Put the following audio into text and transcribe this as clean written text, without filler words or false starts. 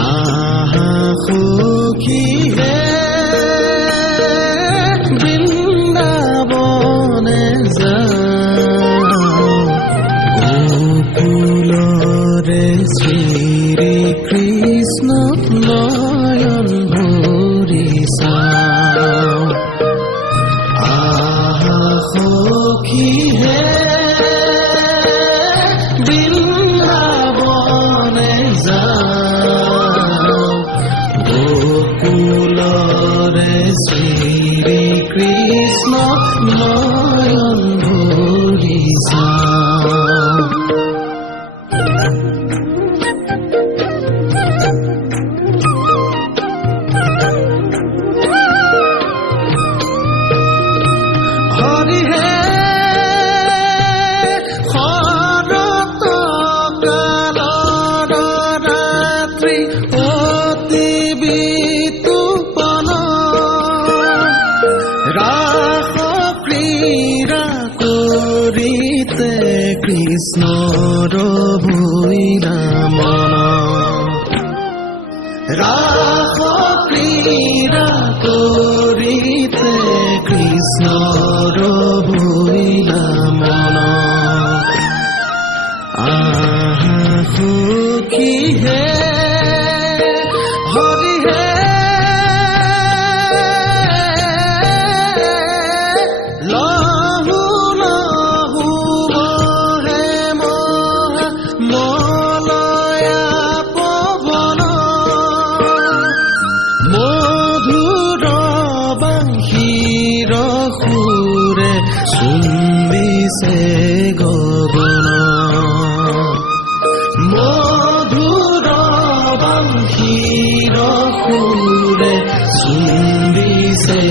আহা সখী হে বৃন্দাবনে যাওঁ গোকুলৰে শ্ৰী কৃষ্ণ নয়ন ভৰি চাওঁ আহা সখী হে বৃন্দাবনে যাওঁ গোকুলৰে শ্ৰী কৃষ্ণ নয়ন ভৰি চাওঁ হৰি হে শৰৎ কালৰ ৰাত্ৰি অতি বিতুপন ৰাস ক্ৰীড়া কৰিতে কৃষ্ণৰ ভৈৰা মন ৰাস ক্ৰীড়া কৰিতে কৃষ্ণৰ ভৈৰা মন আহা সখী হে হৰি হে লহু লহু বহে মহা মলয়া পৱন মধুৰ বাঁশীৰ সুৰে চুম্বিছে গগন মধুৰ বাঁশীৰ সুৰে চুম্বিছে